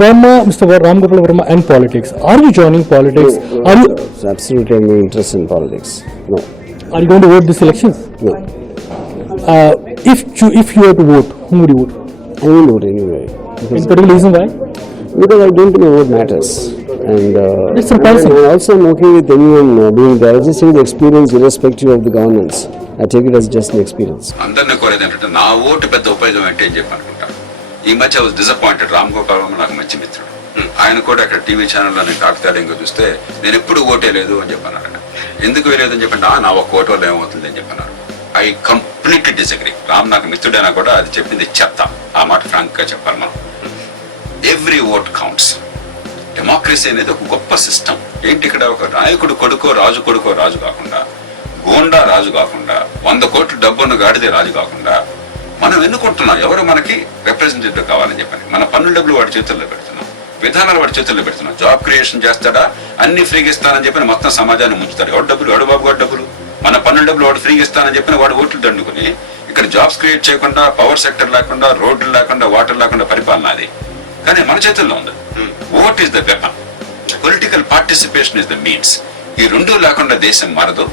Verma, Mr. Ram Gopal Verma, and politics. Are you joining politics? No, Are you absolutely no interest in politics. No. are you going to vote this election? No. If you have to vote, whom would you vote? I won't vote anyway. Any particular reason why? Because I don't think my vote matters. And It's surprising. I'm also I'm okay with anyone doing that. I just think the experience, irrespective of the governance. I take it as just an experience. అందరినీ కోరేది ఏంటంటే నా vote పెద్ద ఉపయోగం ఏంటి అని చెప్పి అనుకుంటా. ఈ మధ్య వాజ్ డిసప్పాయింటెడ్. రామ్ గోపాల్ వర్మ నాకు మంచి మిత్రుడు. ఆయన కూడా అక్కడ టీవీ ఛానల్లో నేను కాకతాళీయంగా చూస్తే నేను ఎప్పుడు ఓటే లేదు అని చెప్పన్నాడు. ఎందుకు వేయలేదు అని చెప్పంటే నా ఒక్క ఓటు వల్ల ఏమవుతుంది అని చెప్పన్నారు. I completely disagree. రామ్ నాకు మిత్రుడైనా కూడా అది చెప్పింది చెత్త. ఆ మాట ఫ్రాంక్ గా చెప్పాలి మనం. Every vote counts. డెమోక్రసీ అనేది ఒక గొప్ప సిస్టమ్. ఏంటి ఇక్కడ ఒక నాయకుడు కొడుకో రాజు కాకుండా, గోండా రాజు కాకుండా, 100 కోట్ల డబ్బున్న గాడిదే రాజు కాకుండా మనం ఎన్నుకుంటున్నాం ఎవరు మనకి రిప్రజెంటేటివ్ కావాలని చెప్పని. మన పన్నుల డబ్బులు వాడి చేతుల్లో పెడుతున్నాం, విధానాలు వాడి చేతుల్లో పెడుతున్నాం. జాబ్ క్రియేషన్ చేస్తాడా, అన్ని ఫ్రీగా ఇస్తానని చెప్పని మొత్తం సమాజాన్ని ముంచుతాడు. ఎవడు డబ్బులు, ఎవడు బాబు గారి డబ్బులు, మన పన్నుల డబ్బులు వాడు ఫ్రీగా ఇస్తానని చెప్పిన వాడు ఓట్లు దండుకుని ఇక్కడ జాబ్స్ క్రియేట్ చేయకుండా, పవర్ సెక్టర్ లేకుండా, రోడ్లు లేకుండా, వాటర్ లేకుండా పరిపాలన అది. కానీ మన చేతుల్లో ఉంది. Vote is the weapon, political participation is the means. ఈ రెండూ లేకుండా దేశం మారదు.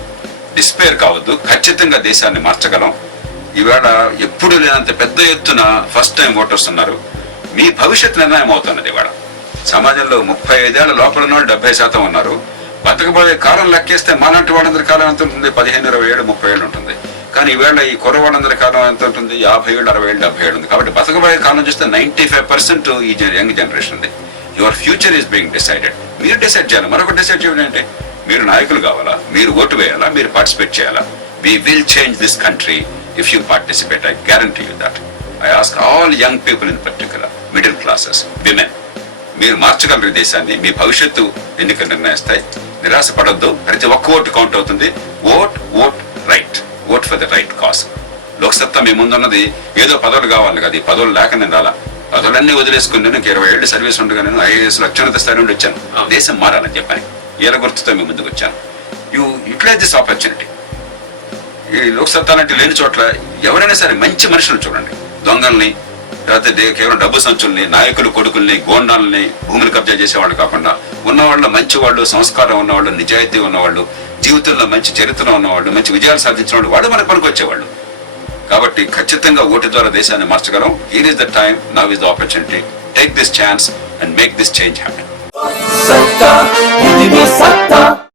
డిస్పేర్ కావద్దు. ఖచ్చితంగా దేశాన్ని మార్చగలం. ఈవేళ ఎప్పుడు లేనంత పెద్ద ఎత్తున ఫస్ట్ టైం ఓటర్స్ ఉన్నారు. మీ భవిష్యత్ నిర్ణయం అవుతున్నది. ఇవాళ సమాజంలో 35 ఏళ్ల లోపల ఉన్న వాళ్ళు 70% ఉన్నారు. బతకబోయే కాలం లెక్కేస్తే మాలాంటి వాళ్ళందరి కాలం ఎంత ఉంటుంది? 15, 20 ఏళ్ళు, 30 ఏళ్ళు ఉంటుంది. కానీ ఈవేళ ఈ కుర్రవాళ్ళందరి కాలం ఎంత ఉంటుంది? 50 ఏళ్ళు, 60 ఏళ్ళు, 70 ఏళ్ళు ఉంది. కాబట్టి బతకబోయే కాలం చూస్తే 95% ఈ యంగ్ జనరేషన్ ఉంది. Your future is being decided. మీరు డిసైడ్ చేయాలి. మరొక డిసైడ్ చేయడం ఏంటి? మీరు నాయకులు కావాలా, మీరు ఓటు వేయాలా, మీరు పార్టిసిపేట్ చేయాలా. We will change this country if you participate. I guarantee you that. I ask all young people in particular, middle classes, women, మీరు మార్చగలరు దేశాన్ని. మీ భవిష్యత్తు ఎన్నికలు నిర్ణయిస్తాయి. నిరాశ పడద్దు. ప్రతి ఒక్క ఓటు కౌంట్ అవుతుంది. Vote right. Vote for the right cause. Loksatta మీ ముందున్నది ఏదో పదవులు కావాలి కదా. ఈ పదవులు లేక నేను రాలా. పదవులన్నీ వదిలేసుకుని నేను 20 ఏళ్ళు సర్వీస్ ఉండగా నేను IAS అత్యున్నత స్థాయి నుండి వచ్చాను. దేశం మారాలని చెప్పని ఏల గుర్తుతో మీ ముందుకు వచ్చాను. You utilise this opportunity. ఈ లోక్సత్తా లాంటి లేని చోట్ల ఎవరైనా సరే మంచి మనుషులు చూడండి. దొంగల్ని, లేకపోతే కేవలం డబ్బు సంచుల్ని, నాయకులు కొడుకుల్ని, గోండాలని, భూములు కబ్జా చేసేవాళ్ళు కాకుండా ఉన్నవాళ్ళు, మంచి వాళ్ళు, సంస్కారం ఉన్నవాళ్ళు, నిజాయితీ ఉన్నవాళ్ళు, జీవితంలో మంచి చరిత్ర ఉన్నవాళ్ళు, మంచి విజయాలు సాధించిన వాళ్ళు మన పనికి వచ్చేవాళ్ళు. కాబట్టి ఖచ్చితంగా ఓటు ద్వారా దేశాన్ని మార్చగలం. Here is the time, now is the opportunity. Take this chance and make this change happen.